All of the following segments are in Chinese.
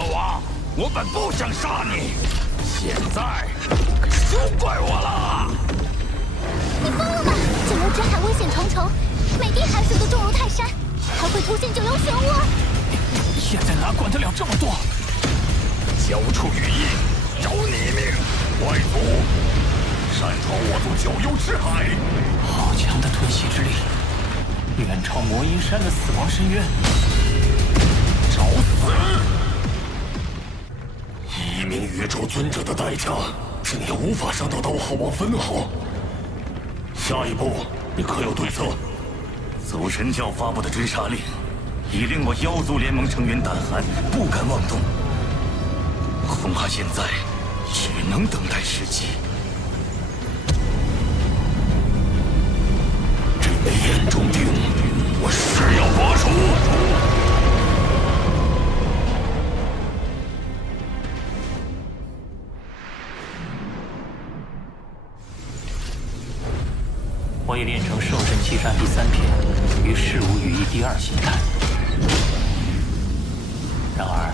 和王，我本不想杀你，现在可休怪我了。你疯了吗？九幽之海危险重重，每滴海水都重如泰山，还会突现九幽漩涡。现在哪管得了这么多？交出羽翼，找你命！外族，擅闯我族九幽之海，好强的吞噬之力，远超魔音山的死亡深渊。找死！一名宇宙尊者的代价，竟也无法伤到刀号王分毫。下一步，你可有对策？祖神教发布的追杀令，已令我妖族联盟成员胆寒，不敢妄动。恐怕现在只能等待时机。这枚眼中钉，我誓要拔除。我已练成兽神七杀第3篇与事无羽翼第2形态。然而，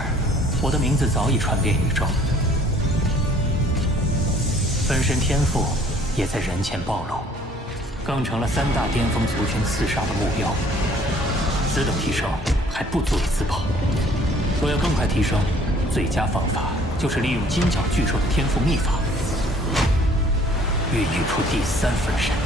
我的名字早已传遍宇宙，分身天赋也在人前暴露，更成了3大巅峰族群刺杀的目标。此等提升还不足以自保，若要更快提升，最佳方法就是利用金角巨兽的天赋秘法，孕育出第3分身。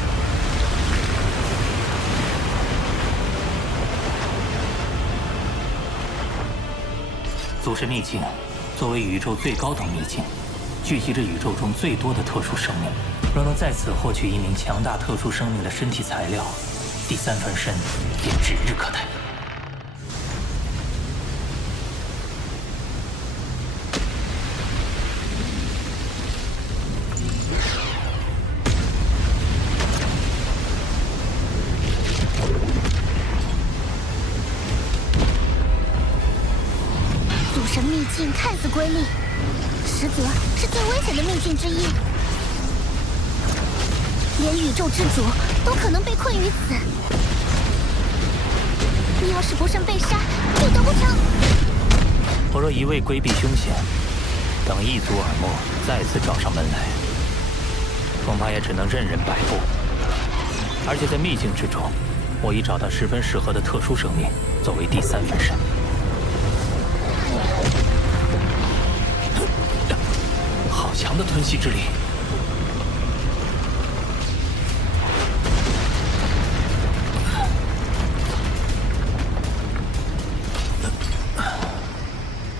祖神秘境作为宇宙最高等秘境，聚集着宇宙中最多的特殊生命。若能在此获取一名强大特殊生命的身体材料，第3分身便指日可待。秘境看似瑰丽，实则是最危险的秘境之一，连宇宙之主都可能被困于此。你要是不慎被杀，就得不偿。我若一味规避凶险，等一族耳目再次找上门来，恐怕也只能任人摆布。而且在秘境之中，我已找到十分适合的特殊生命作为第3分身。好强的吞噬之力！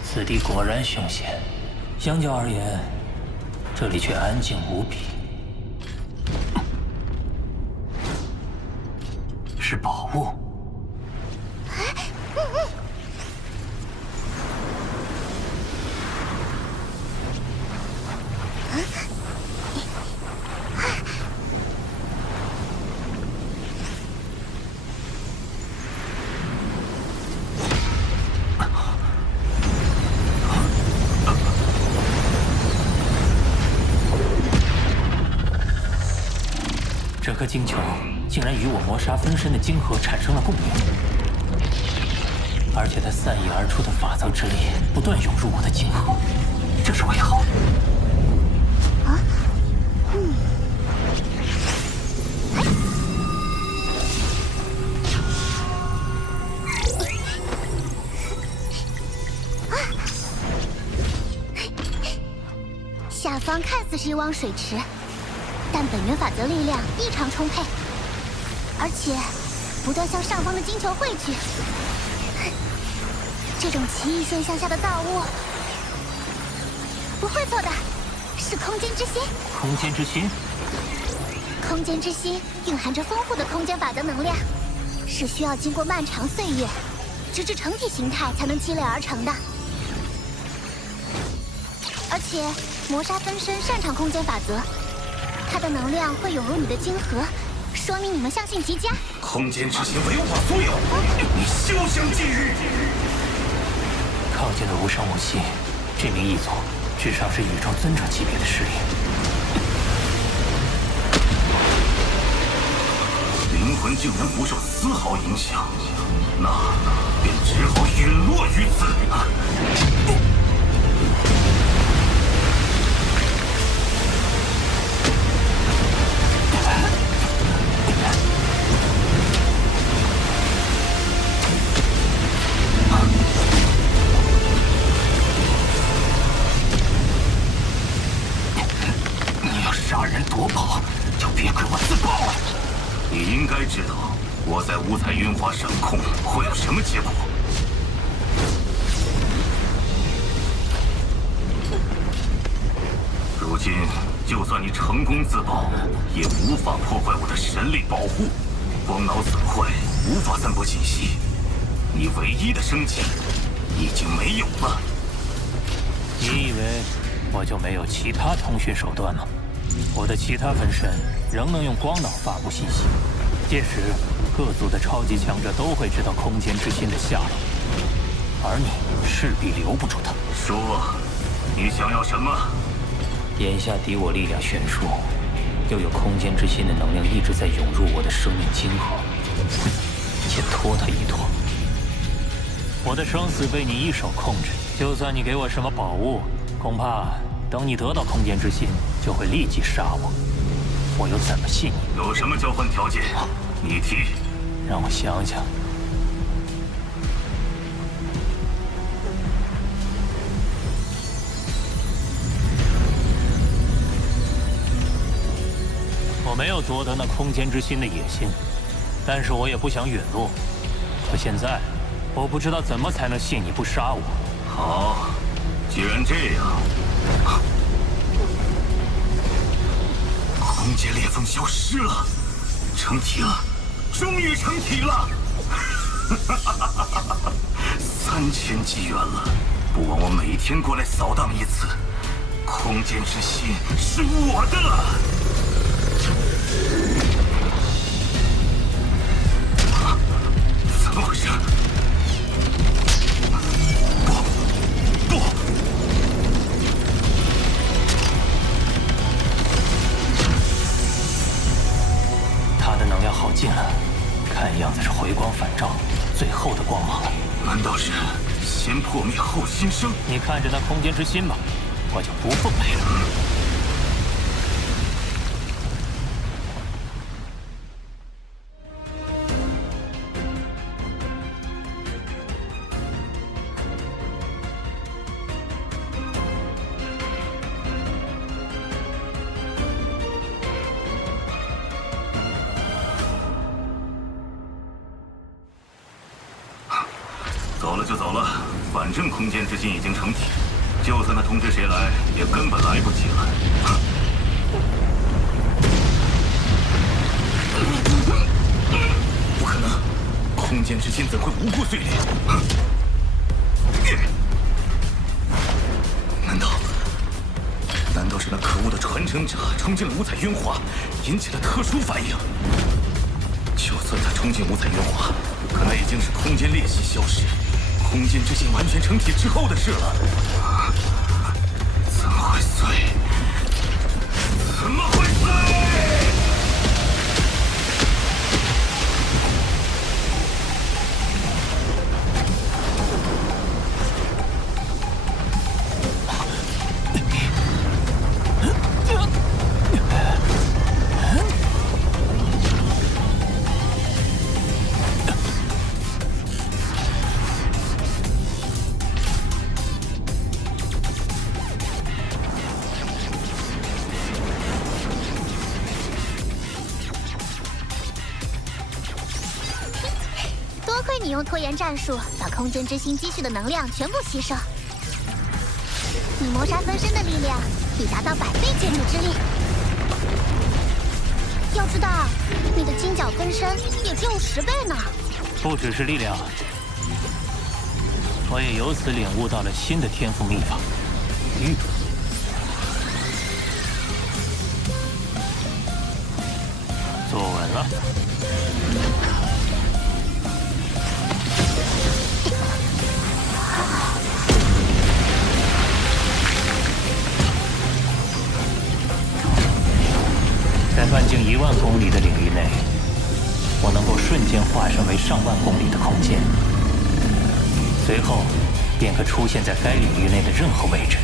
此地果然凶险，相较而言，这里却安静无比。是宝物。这颗晶球竟然与我魔杀分身的晶核产生了共鸣，而且它散溢而出的法则之力不断涌入我的晶核，这是为何？下方看似是一汪水池，但本源法则力量异常充沛，而且不断向上方的晶球汇聚。这种奇异现象下的造物，不会错的，是空间之心。空间之心？空间之心蕴含着丰富的空间法则能量，是需要经过漫长岁月，直至成体形态才能积累而成的。而且魔杀分身擅长空间法则，它的能量会涌入你的晶核，说明你们相性极佳。空间之心为我所有，你休想觊觎！靠近的无声无息，这名异族至少是宇宙尊者级别的实力。灵魂竟然不受丝毫影响，那便只好陨落于此。五彩云华掌控，会有什么结果？如今，就算你成功自保，也无法破坏我的神力保护。光脑损坏，无法散播信息。你唯一的生机已经没有了。你以为我就没有其他通讯手段吗？我的其他分身仍能用光脑发布信息，届时各族的超级强者都会知道空间之心的下落，而你势必留不住他。说，你想要什么？眼下敌我力量悬殊，又有空间之心的能量一直在涌入我的生命晶核，先拖他一拖。我的生死被你一手控制，就算你给我什么宝物，恐怕等你得到空间之心，就会立即杀我。我又怎么信你？有什么交换条件？你提。让我想想。我没有夺得那空间之心的野心，但是我也不想陨落。可现在，我不知道怎么才能信你不杀我。好，既然这样，空间裂缝消失了，成体了，终于成体了！3000纪元了，不枉我每天过来扫荡一次。空间之心是我的了。怎么回事？不！他的能量耗尽了，看样子是回光返照，最后的光芒了。难道是先破灭后新生？你看着那空间之心吧，我就不奉陪了。走了就走了，反正空间之心已经成体，就算他通知谁来，也根本来不及了。不可能，空间之心怎会无故碎裂？难道是那可恶的传承者冲进了五彩云华，引起了特殊反应？就算他冲进五彩云华，可那已经是空间裂隙消失。空间之心完全成体之后的事了，怎么会碎？怎么会碎？你用拖延战术把空间之心积蓄的能量全部吸收，你谋杀分身的力量已达到100倍建筑之力。要知道，你的金角分身也只有10倍呢。不只是力量，我也由此领悟到了新的天赋秘法——玉。坐稳了。在半径1万公里的领域内，我能够瞬间化身为上万公里的空间，随后便可出现在该领域内的任何位置。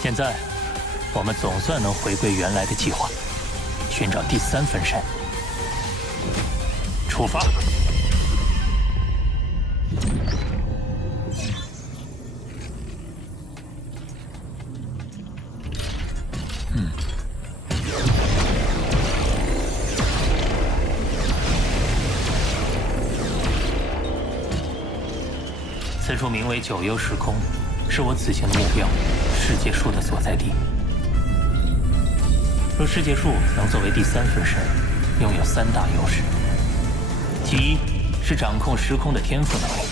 现在，我们总算能回归原来的计划，寻找第3分身。出发！此处名为九幽时空，是我此行的目标，世界树的所在地。若世界树能作为第3分身，拥有3大优势：其一是掌控时空的天赋能力；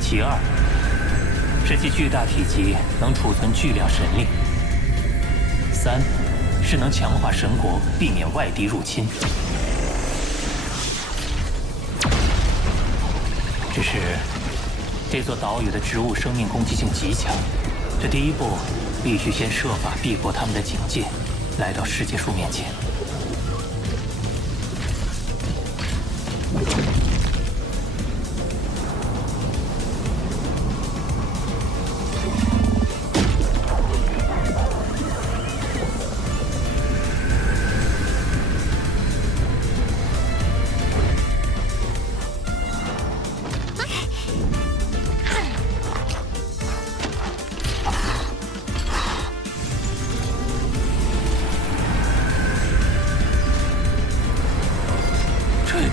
其二是其巨大体积能储存巨量神力；三是能强化神国，避免外敌入侵。只是这座岛屿的植物生命攻击性极强，这第一步必须先设法避过他们的警戒，来到世界树面前。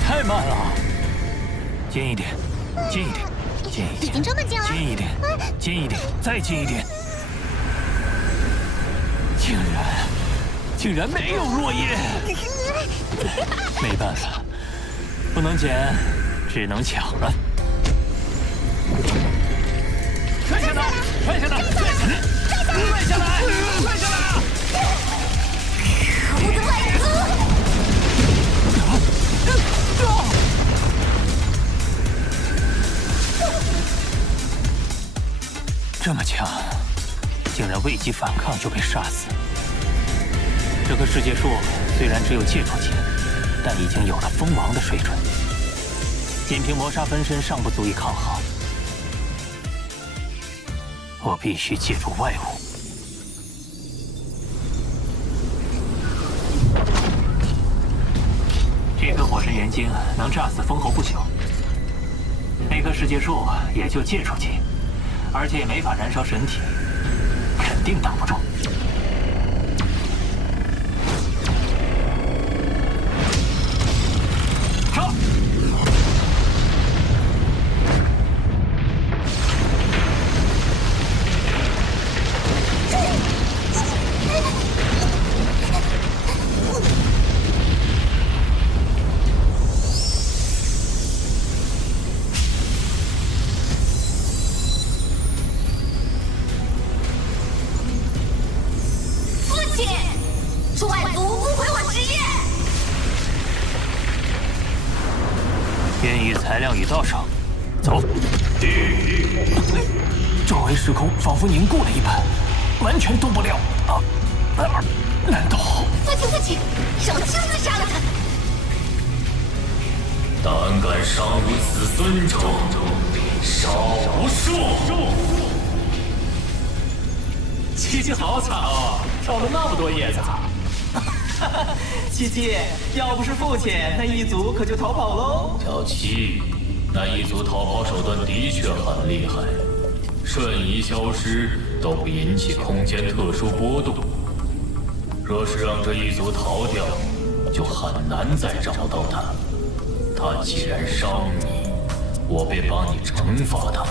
太慢了，近一点，近一点，近一点，已经这么近了，近一点，近一点，再近一点。竟然没有落叶，没办法，不能捡，只能抢了。摔下来，摔下来，摔下来，摔下来，摔下来！可恶的外族！这么强，竟然未及反抗就被杀死。这棵世界树虽然只有戒除级，但已经有了封王的水准，仅凭魔杀分身尚不足以抗衡。我必须借助外物。这颗火神元晶能炸死封侯不朽，那棵世界树也就戒除级。而且也没法燃烧神体，肯定挡不住。杀！是外族误会我职业。天意材料已到手，走。周围时空仿佛凝固了一般，完全动不了。难道？父亲，让我亲自杀了他！胆敢杀我子孙者，杀无赦！七七好惨哦，跳了那么多叶子。七七，要不是父亲，那一族可就逃跑喽。小七，那一族逃跑手段的确很厉害，瞬移消失都不引起空间特殊波动。若是让这一族逃掉，就很难再找到他。他既然伤你，我便帮你惩罚他，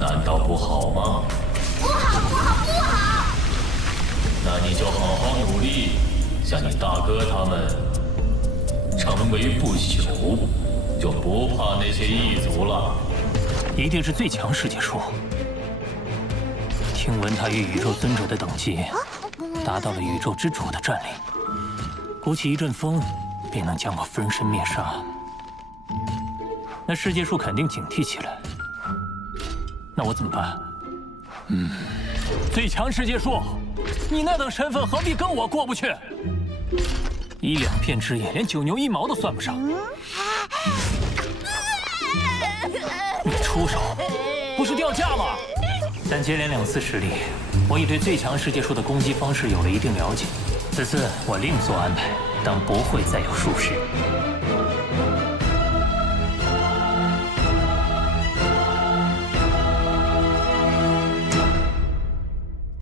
难道不好吗？不好！那你就好好努力，像你大哥他们成为不朽，就不怕那些异族了。一定是最强世界树。听闻他与宇宙尊者的等级达到了宇宙之主的战力，鼓起一阵风，便能将我分身灭杀。那世界树肯定警惕起来。那我怎么办？最强世界树，你那等身份何必跟我过不去？一两片枝叶，连九牛一毛都算不上。你出手，不是掉价吗？但接连2次失利，我已对最强世界树的攻击方式有了一定了解。此次我另做安排，当不会再有疏失。